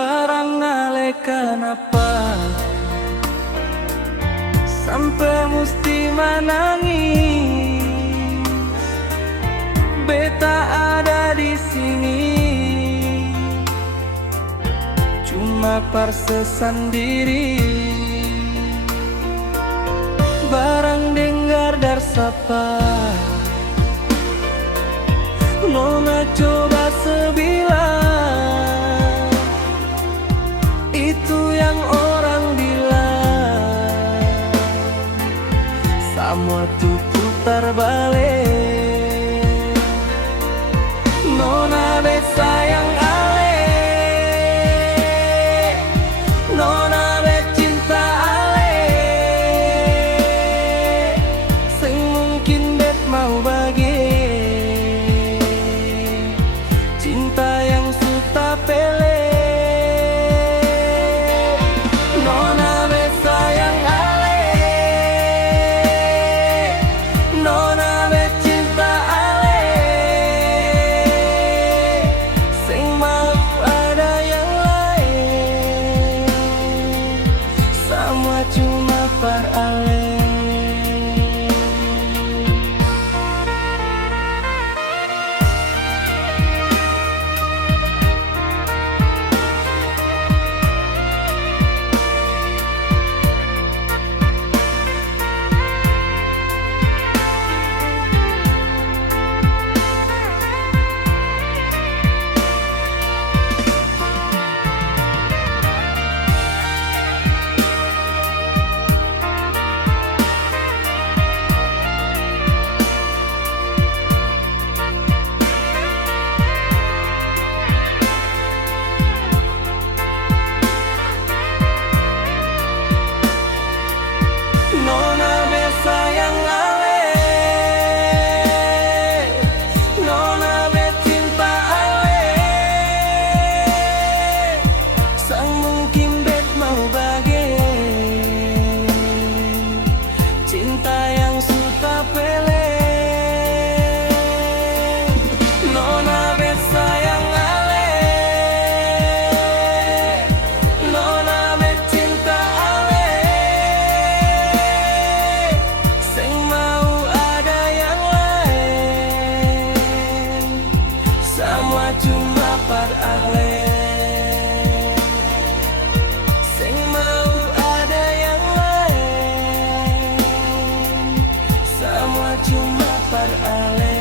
Barang ale kenapa sampai mesti menangis? Beta ada di sini cuma parse sendiri. Barang dengar dar sapa, nona coba sebilang itu yang orang bilang. Semua tuh putar balik. Nona be sayang ale, nona be cinta ale, sing mungkin bet mau bagi cinta yang suta pele. Nona be sayang ale, nona be cinta ale, sing mau ada yang lain. Semua cuma par ale. Nona be sayang ale, nona be cinta ale, sang mungkin bet mau bagi cinta yang suka pele. Nona be sayang ale, nona be cinta ale, sing mau ada yang lain. Semua cuma par ale, sing mau ada yang lain. Semua cuma par ale.